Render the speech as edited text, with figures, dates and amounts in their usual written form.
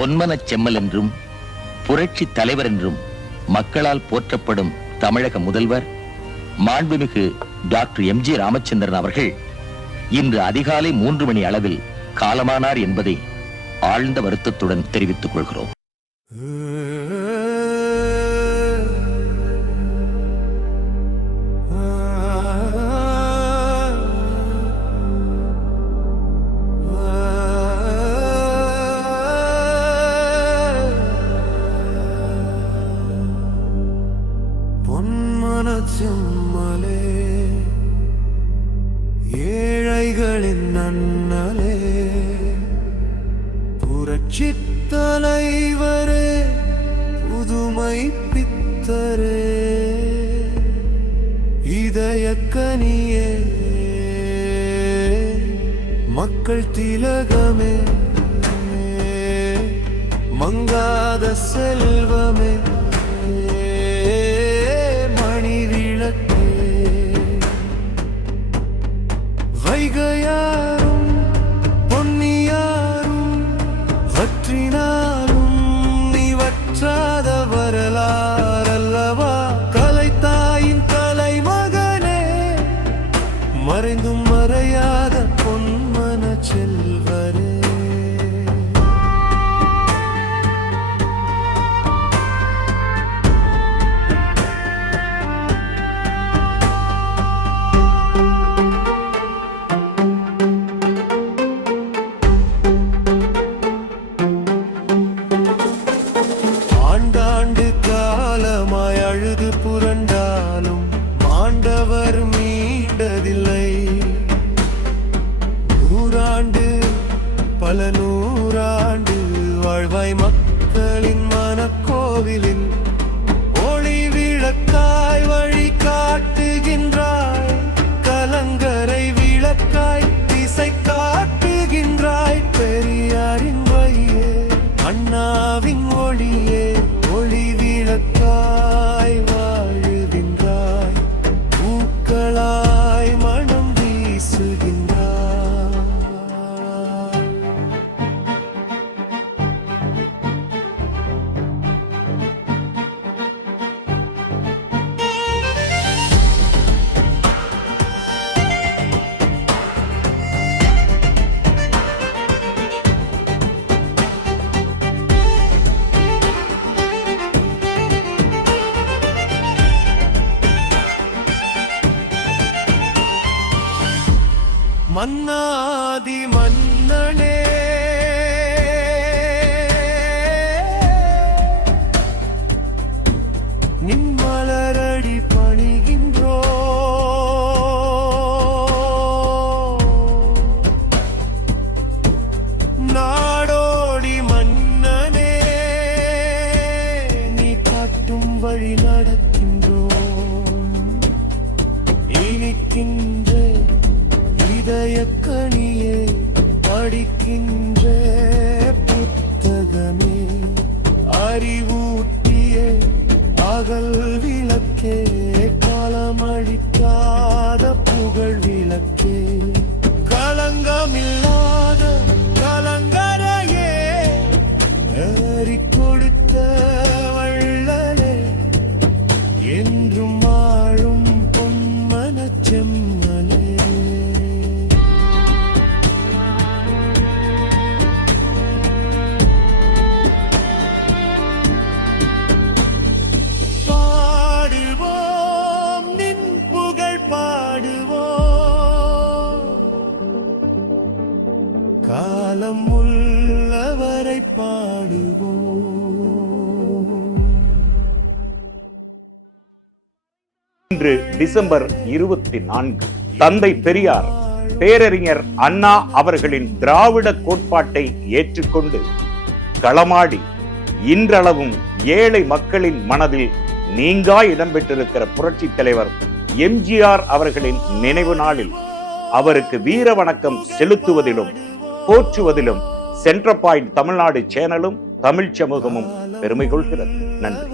பொன்மனச் செம்மல் என்றும் புரட்சி தலைவர் என்றும் மக்களால் போற்றப்படும் தமிழக முதல்வர் மாண்புமிகு டாக்டர் எம்.ஜி. ராமச்சந்திரன் அவர்கள் இன்று அதிகாலை 3 மணி அளவில் காலமானார் என்பதை ஆழ்ந்த வருத்தத்துடன் தெரிவித்துக் கொள்கிறோம். செம்மலே ஏழைகளின் நன்னலே புரட்சித் தலைவரே புதுமை பித்தரே இதயக்கனியே மக்கள் திலகமே மங்காத செல்வமே வைகையாரும் பொன்னியாரும் வற்றினாலும் நீ வற்றாத வரலாறல்லவா கலைத்தாயின் கலைமகனே மறைந்தும் மறையாத பொன்மன செல்வரே. ஆண்டாண்டு காலமாய் அழுது புரண்டாலும் ஆண்டவர் மீண்டதில்லை. நூறாண்டு பல நூறாண்டு வாழ்வாய் மக்களின் மனக்கோவிலின் ஒளி விளக்காய் வழி காட்டுகின்றாய். கலங்கரை விளக்காய் திசை காட்டுகின்றாய். பெரியாரின் வழியே அண்ணாவின் ஒளியே ஒளி விளக்காய் வாழுகின்றாய். பூக்களாய் மனம் வீசுகின்றாய். மன்னாதி மன்னனே நின் மலரடி பணிகின்றோ. நாடோடி மன்னனே நீ காட்டும் வழி நடக்கின்றோ. இனிக்கின்ற இதயக்கனியே படிக்கின்ற புத்தகமே அறிவூட்டியே அகல் விளக்கே காலமழிக்காத புகழ் விளக்கே களங்கமில்லாத கலங்கரையே ஏறி கொடுத்த வள்ளலே என்றும் வாழும் பொன்மனச் செம்மலே. காலம் உள்ளவரை பாடுவோம். இன்று டிசம்பர் 24 தந்தை பெரியார் பேரறிஞர் அண்ணா அவர்களின் திராவிட கோட்பாட்டை ஏற்றுக்கொண்டு களமாடி இன்றளவும் ஏழை மக்களின் மனதில் நீங்கா இடம்பெற்றிருக்கிற புரட்சி தலைவர் எம்.ஜி.ஆர். அவர்களின் நினைவு நாளில் அவருக்கு வீர வணக்கம் செலுத்துவதிலும் போற்றுவதிலும் சென்ட்ரல் பாயிண்ட் தமிழ்நாடு சேனலும் தமிழ் சமூகமும் பெருமை கொள்கிறது. நன்றி.